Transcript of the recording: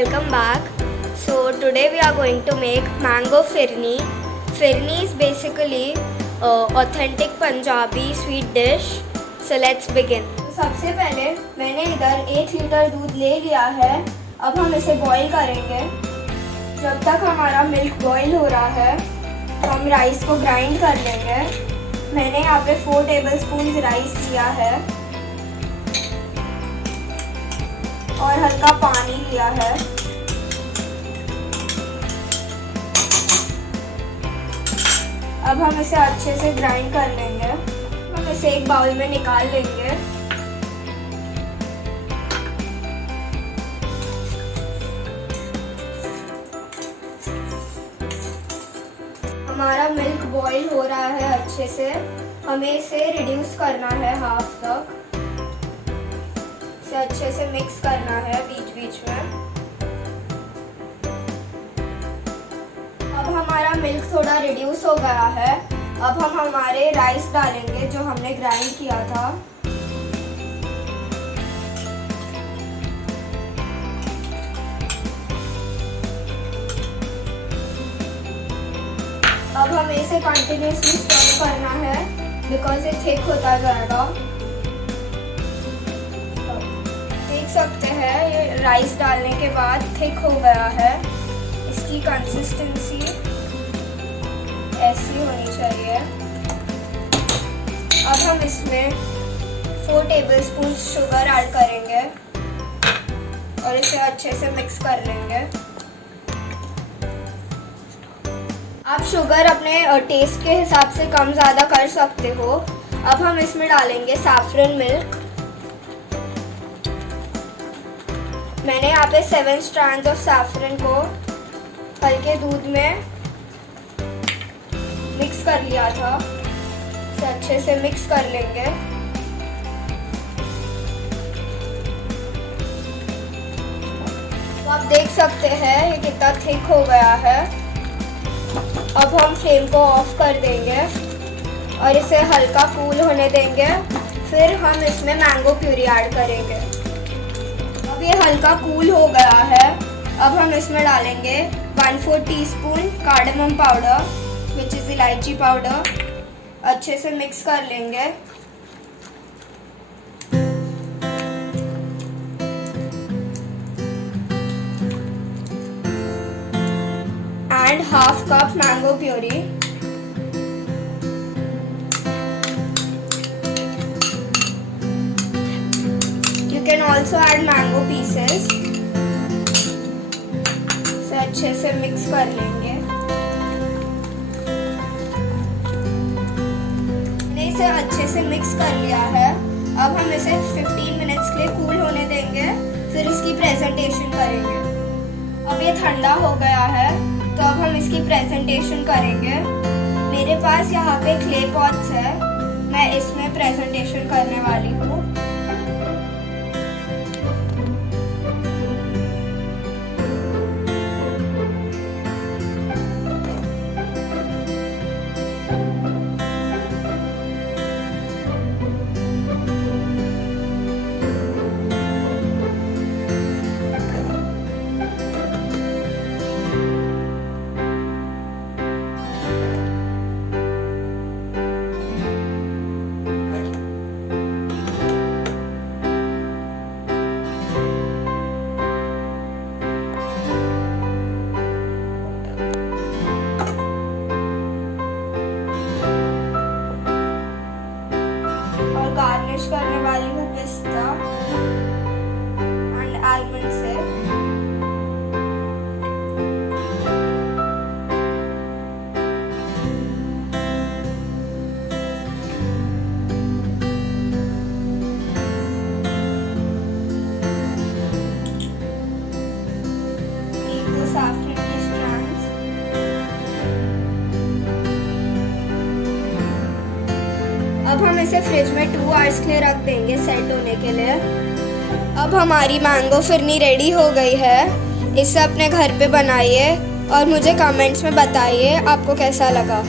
welcome back. So today we are going to make mango phirni. Phirni is basically authentic Punjabi sweet dish. So let's begin. तो सबसे पहले मैंने इधर 1 litre दूध ले लिया है. अब हम इसे बॉईल करेंगे. जब तक हमारा मिल्क बॉईल हो रहा है तो हम राइस को ग्राइंड कर लेंगे. मैंने यहाँ पे 4 टेबलस्पून राइस लिया है और हल्का पानी लिया है. अब हम इसे अच्छे से ग्राइंड कर लेंगे. हम इसे एक बाउल में निकाल लेंगे. हमारा मिल्क बॉईल हो रहा है अच्छे से. हमें इसे रिड्यूस करना है हाफ तक. इसे अच्छे से मिक्स करना है बीच बीच में. अब हमारा मिल्क थोड़ा रिड्यूस हो गया है. अब हम हमारे राइस डालेंगे जो हमने ग्राइंड किया था. अब हमें इसे कंटिन्यूसली स्टर करना है बिकॉज ये थिक होता जाएगा. देख सकते हैं ये राइस डालने के बाद थिक हो गया है. इसकी कंसिस्टेंसी ऐसी होनी चाहिए. अब हम इसमें 4 टेबलस्पून शुगर ऐड करेंगे और इसे अच्छे से मिक्स कर लेंगे. आप शुगर अपने टेस्ट के हिसाब से कम ज़्यादा कर सकते हो. अब हम इसमें डालेंगे सैफरन मिल्क. मैंने यहाँ पे 7 स्ट्रैंड्स ऑफ सैफरन को हल्के दूध में मिक्स कर लिया था. इसे अच्छे से मिक्स कर लेंगे. तो आप देख सकते हैं ये कितना थिक हो गया है. अब हम फ्लेम को ऑफ कर देंगे और इसे हल्का कूल होने देंगे. फिर हम इसमें मैंगो प्यूरी ऐड करेंगे. अब ये हल्का कूल हो गया है. अब हम इसमें डालेंगे 1/4 teaspoon cardamom powder which is इलायची पाउडर. अच्छे से मिक्स कर लेंगे. And half cup mango puree. You can also add mango pieces. इसे अच्छे से मिक्स कर लेंगे. मैंने इसे अच्छे से मिक्स कर लिया है. अब हम इसे 15 मिनट्स के लिए कूल होने देंगे. फिर इसकी प्रेजेंटेशन करेंगे. अब ये ठंडा हो गया है तो अब हम इसकी प्रेजेंटेशन करेंगे. मेरे पास यहाँ पे क्ले पॉट्स है. मैं इसमें प्रेजेंटेशन करने वाली हूँ. गार्निश करने वाली हूँ पिस्ता एंड आलमंड से. सैफरन की स्ट्रैंड्स. अब हम इसे फ्रिज में 2 आवर्स के लिए रख देंगे सेट होने के लिए. अब हमारी मैंगो फिरनी रेडी हो गई है. इसे अपने घर पे बनाइए और मुझे कमेंट्स में बताइए आपको कैसा लगा.